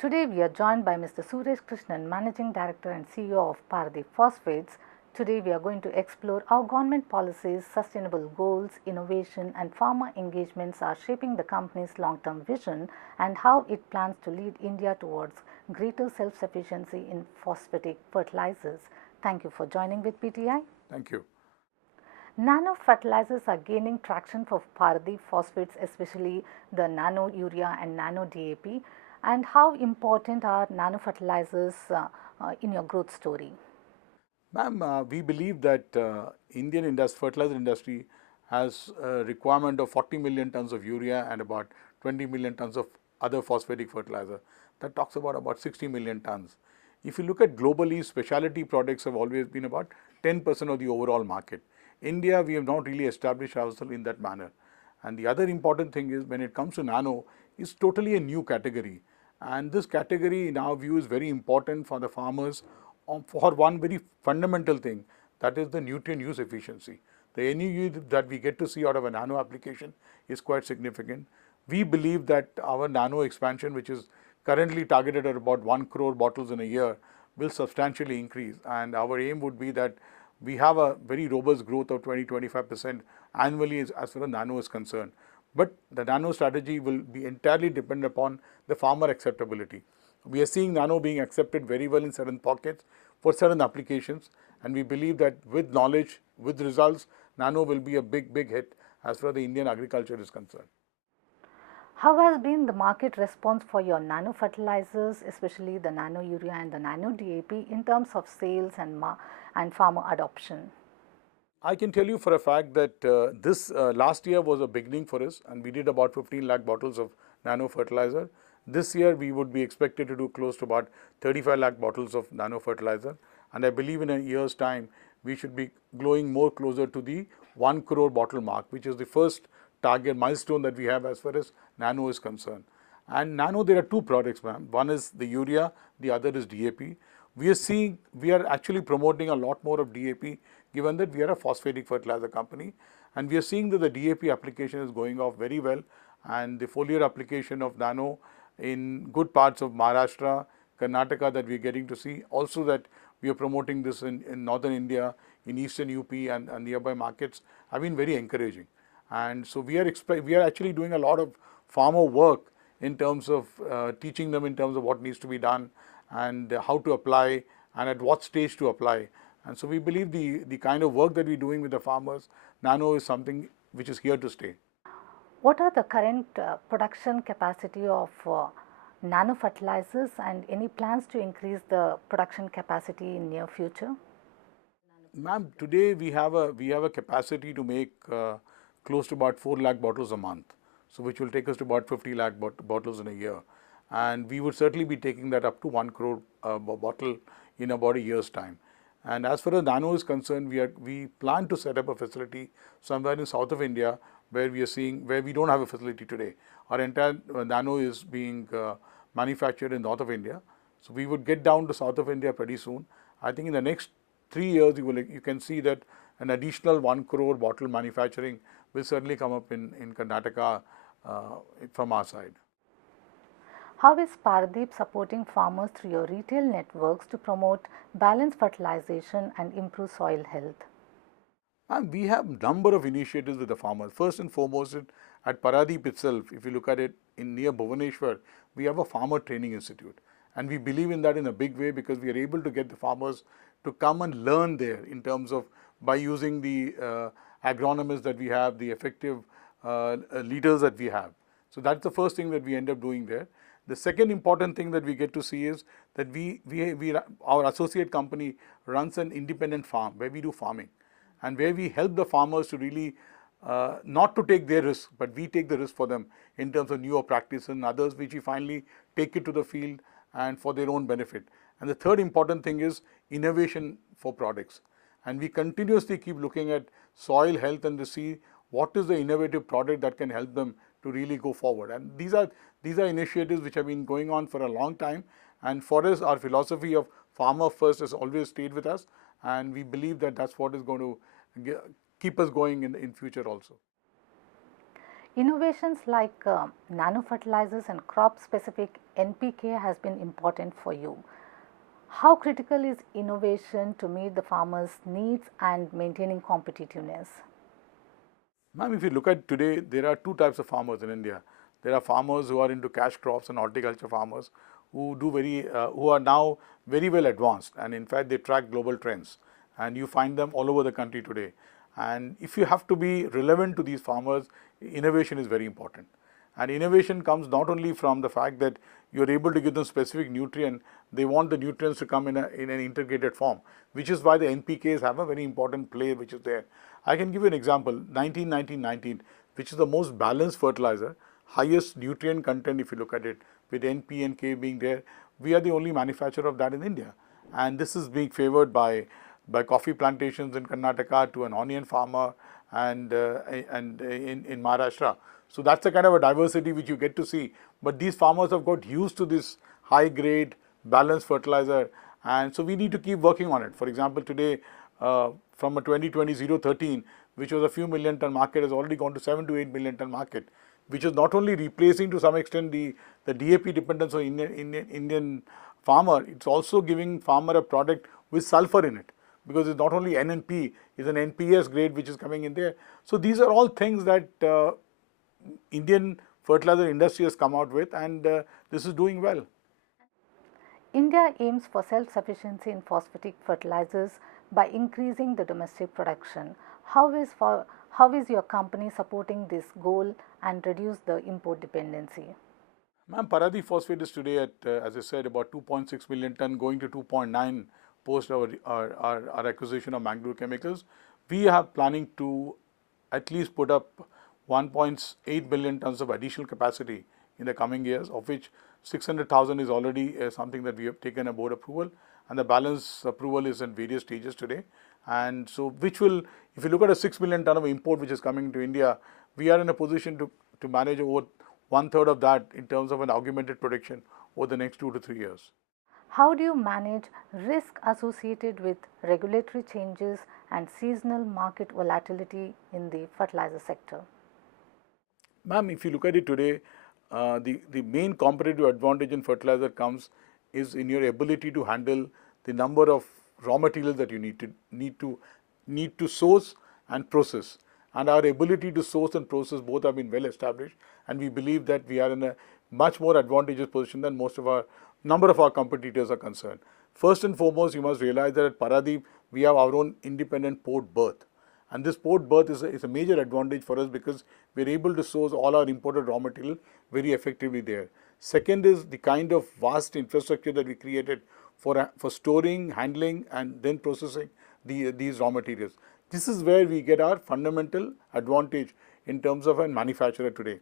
Today we are joined by Mr. Suresh Krishnan, Managing Director and CEO of Paradeep Phosphates. Today we are going to explore how government policies, sustainable goals, innovation and farmer engagements are shaping the company's long-term vision and how it plans to lead India towards greater self-sufficiency in phosphatic fertilizers. Thank you for joining with PTI. Thank you. Nano-fertilizers are gaining traction for Paradeep Phosphates, especially the nano-urea and nano-DAP. And how important are nano-fertilizers in your growth story? Ma'am, we believe that Indian fertilizer industry has a requirement of 40 million tons of urea and about 20 million tons of other phosphatic fertilizer. That talks about 60 million tons. If you look at globally, specialty products have always been about 10% of the overall market. India, we have not really established ourselves in that manner. And the other important thing is when it comes to nano, it's totally a new category. And this category in our view is very important for the farmers for one very fundamental thing, that is the nutrient use efficiency. The NUU that we get to see out of a nano application is quite significant. We believe that our nano expansion, which is currently targeted at about 1 crore bottles in a year, will substantially increase. And our aim would be that we have a very robust growth of 20-25% annually as far as nano is concerned. But the nano strategy will be entirely dependent upon the farmer acceptability. We are seeing nano being accepted very well in certain pockets for certain applications, and we believe that with knowledge, with results, nano will be a big hit as far as the Indian agriculture is concerned. How has been the market response for your nano fertilizers, especially the nano urea and the nano DAP, in terms of sales and farmer adoption? I can tell you for a fact that this last year was a beginning for us, and we did about 15 lakh bottles of nano fertilizer. This year we would be expected to do close to about 35 lakh bottles of nano fertilizer, and I believe in a year's time we should be growing more closer to the 1 crore bottle mark, which is the first target milestone that we have as far as nano is concerned. And nano, there are two products, ma'am. One is the urea, the other is DAP. We are actually promoting a lot more of DAP, given that we are a phosphatic fertilizer company, and we are seeing that the DAP application is going off very well, and the foliar application of nano in good parts of Maharashtra, Karnataka that we are getting to see. Also that we are promoting this in northern India, in eastern UP and nearby markets have been very encouraging. And so we are actually doing a lot of farmer work in terms of teaching them in terms of what needs to be done and how to apply and at what stage to apply. And so we believe the kind of work that we're doing with the farmers, nano is something which is here to stay. What are the current production capacity of nano fertilizers and any plans to increase the production capacity in near future? Ma'am, today we have a capacity to make close to about 4 lakh bottles a month, so which will take us to about 50 lakh bottles in a year, and we would certainly be taking that up to 1 crore bottle in about a year's time. And as far as nano is concerned, we plan to set up a facility somewhere in south of India where we don't have a facility today. Our entire nano is being manufactured in north of India, so we would get down to south of India pretty soon. I think in the next 3 years you can see that an additional 1 crore bottle manufacturing will certainly come up in Karnataka from our side. How is Paradip supporting farmers through your retail networks to promote balanced fertilization and improve soil health? And we have a number of initiatives with the farmers. First and foremost, at Paradip itself, if you look at it near Bhubaneswar, we have a farmer training institute. And we believe in that in a big way because we are able to get the farmers to come and learn there in terms of by using the agronomists that we have, the effective leaders that we have. So that's the first thing that we end up doing there. The second important thing that we get to see is that our associate company runs an independent farm where we do farming and where we help the farmers to really not to take their risk, but we take the risk for them in terms of newer practices and others which we finally take it to the field and for their own benefit. And the third important thing is innovation for products. And we continuously keep looking at soil health and to see what is the innovative product that can help them to really go forward. And these are initiatives which have been going on for a long time. And for us, our philosophy of farmer first has always stayed with us. And we believe that that's what is going to keep us going in future also. Innovations like nano-fertilizers and crop-specific NPK has been important for you. How critical is innovation to meet the farmers' needs and maintaining competitiveness? Ma'am, if you look at today, there are two types of farmers in India. There are farmers who are into cash crops and horticulture farmers who are now very well advanced, and in fact they track global trends, and you find them all over the country today. And if you have to be relevant to these farmers, innovation is very important. And innovation comes not only from the fact that you are able to give them specific nutrient, they want the nutrients to come in an integrated form, which is why the NPKs have a very important play which is there. I can give you an example, 19-19-19, which is the most balanced fertilizer, highest nutrient content if you look at it, with N, P and K being there. We are the only manufacturer of that in India. And this is being favored by coffee plantations in Karnataka to an onion farmer and in Maharashtra. So that's the kind of a diversity which you get to see. But these farmers have got used to this high grade balanced fertilizer, and so we need to keep working on it. For example, today from a 2020-013, which was a few million ton market, has already gone to 7 to 8 million ton market, which is not only replacing to some extent the DAP dependence of Indian farmer, it's also giving farmer a product with sulfur in it, because it's not only N and P, it's an NPS grade which is coming in there. So these are all things that Indian fertilizer industry has come out with, and this is doing well. India aims for self-sufficiency in phosphatic fertilizers by increasing the domestic production. How is your company supporting this goal and reduce the import dependency? Ma'am, Paradeep Phosphates is today at, as I said, about 2.6 million ton, going to 2.9 post our acquisition of Mangalore Chemicals. We are planning to at least put up 1.8 billion tons of additional capacity in the coming years, of which 600,000 is already something that we have taken a board approval, and the balance approval is in various stages today. And so, which will, if you look at a 6 million ton of import which is coming to India, we are in a position to manage over 1/3 of that in terms of an augmented production over the next 2 to 3 years. How do you manage risk associated with regulatory changes and seasonal market volatility in the fertilizer sector? Ma'am, if you look at it today, the main competitive advantage in fertilizer is in your ability to handle the number of raw materials that you need to source and process. And our ability to source and process both have been well established, and we believe that we are in a much more advantageous position than number of our competitors are concerned. First and foremost, you must realize that at Paradip we have our own independent port berth. And this port berth is a major advantage for us, because we are able to source all our imported raw material very effectively there. Second is the kind of vast infrastructure that we created for storing, handling and then processing these raw materials. This is where we get our fundamental advantage in terms of a manufacturer today.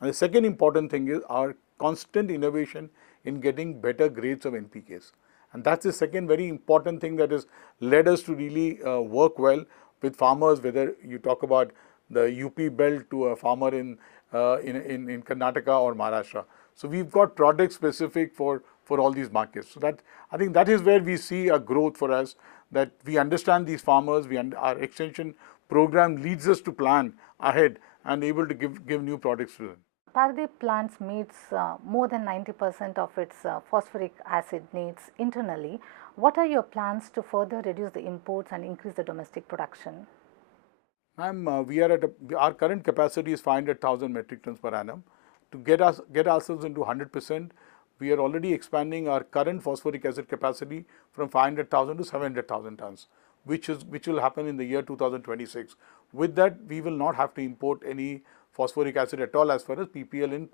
And the second important thing is our constant innovation in getting better grades of NPKs. And that's the second very important thing that has led us to really work well with farmers, whether you talk about the UP belt to a farmer in Karnataka or Maharashtra. So we've got product specific for all these markets. So that, I think that is where we see a growth for us, that we understand these farmers, our extension program leads us to plan ahead and able to give new products to them. Paradip plants meets more than 90% of its phosphoric acid needs internally. What are your plans to further reduce the imports and increase the domestic production? Ma'am, we are our current capacity is 500,000 metric tons per annum. To get ourselves into 100%, we are already expanding our current phosphoric acid capacity from 500,000 to 700,000 tons, which will happen in the year 2026. With that, we will not have to import any phosphoric acid at all as far as PPL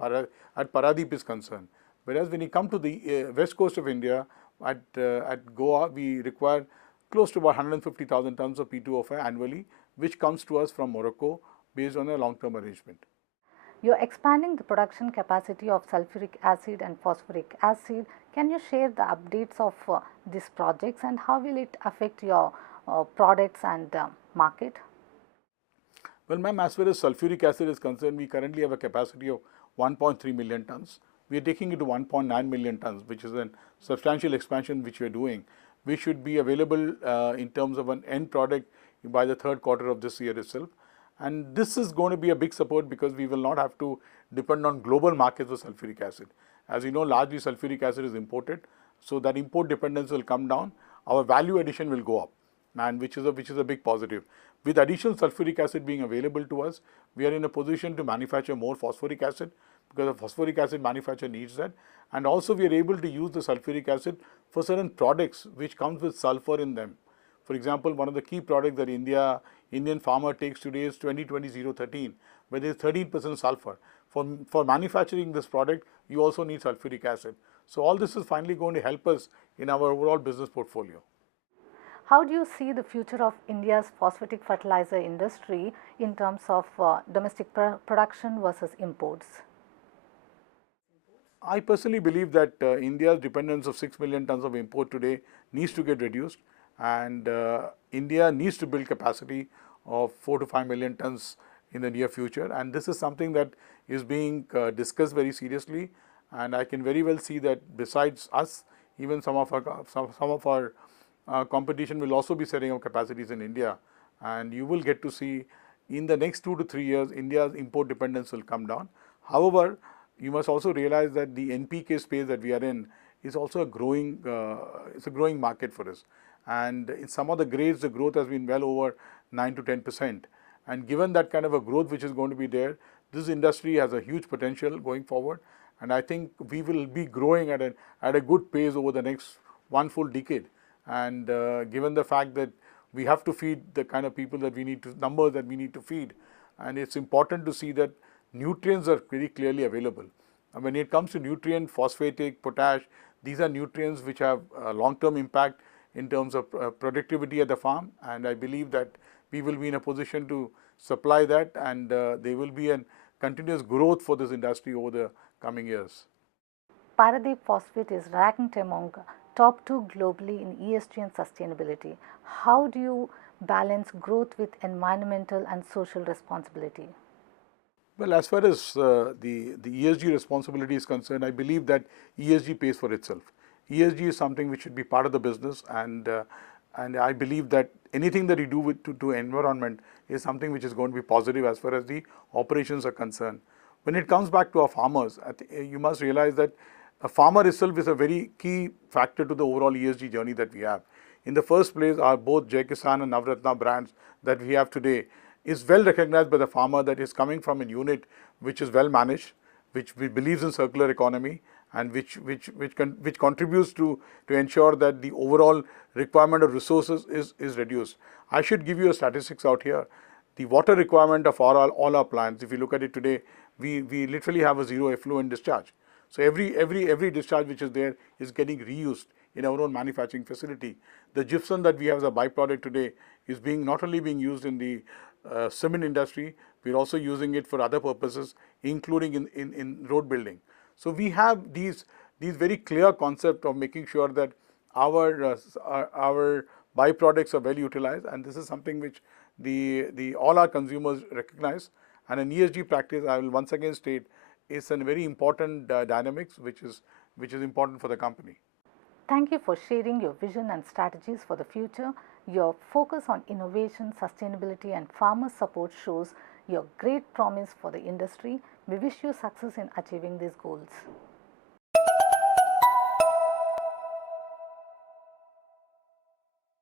at Paradip is concerned. Whereas when you come to the west coast of India, at Goa, we require close to about 150,000 tons of P2O5 annually, which comes to us from Morocco based on a long-term arrangement. You're expanding the production capacity of sulfuric acid and phosphoric acid. Can you share the updates of these projects and how will it affect your products and market? Well, ma'am, as far as sulfuric acid is concerned, we currently have a capacity of 1.3 million tons. We are taking it to 1.9 million tons, which is a substantial expansion which we are doing. We should be available in terms of an end product by the third quarter of this year itself. And this is going to be a big support because we will not have to depend on global markets for sulfuric acid. As you know, largely sulfuric acid is imported, so that import dependence will come down. Our value addition will go up, and which is a big positive. With additional sulfuric acid being available to us, we are in a position to manufacture more phosphoric acid because the phosphoric acid manufacturer needs that, and also we are able to use the sulfuric acid for certain products which comes with sulfur in them. For example, one of the key products that Indian farmer takes today is 20-20-013, where there is 13% sulfur. For manufacturing this product, you also need sulfuric acid. So all this is finally going to help us in our overall business portfolio. How do you see the future of India's phosphatic fertilizer industry in terms of domestic production versus imports? I personally believe that India's dependence of 6 million tons of import today needs to get reduced, and India needs to build capacity of 4 to 5 million tons in the near future, and this is something that is being discussed very seriously. And I can very well see that besides us, even some of our competition will also be setting up capacities in India, and you will get to see in the next 2 to 3 years India's import dependence will come down. However, you must also realize that the NPK space that we are in is also a growing market for us, and in some of the grades the growth has been well over 9 to 10%, and given that kind of a growth which is going to be there, this industry has a huge potential going forward, and I think we will be growing at a good pace over the next one full decade. And given the fact that we have to feed the kind of people that we need to, numbers that we need to feed, and it's important to see that nutrients are very clearly available. And when it comes to nutrient, phosphatic, potash, these are nutrients which have long-term impact in terms of productivity at the farm, and I believe that we will be in a position to supply that, and there will be a continuous growth for this industry over the coming years. Paradeep Phosphate is ranked among top 2 globally in ESG and sustainability. How do you balance growth with environmental and social responsibility? Well, as far as the ESG responsibility is concerned, I believe that ESG pays for itself. ESG is something which should be part of the business, and I believe that anything that you do to environment is something which is going to be positive as far as the operations are concerned. When it comes back to our farmers, you must realize that a farmer itself is a very key factor to the overall ESG journey that we have. In the first place, our both Jai Kisan and Navratna brands that we have today is well recognized by the farmer, that is coming from a unit which is well managed, which believes in circular economy, and which contributes to ensure that the overall requirement of resources is reduced. I should give you a statistics out here. The water requirement of all our plants, if you look at it today, we literally have a zero effluent discharge. So every discharge which is there is getting reused in our own manufacturing facility. The gypsum that we have as a byproduct today is not only being used in the cement industry, we are also using it for other purposes, including in road building. So we have these very clear concept of making sure that our byproducts are well utilized, and this is something which all our consumers recognize. And an ESG practice, I will once again state, is a very important dynamics which is important for the company. Thank you for sharing your vision and strategies for the future. Your focus on innovation, sustainability and farmer support shows your great promise for the industry. We wish you success in achieving these goals.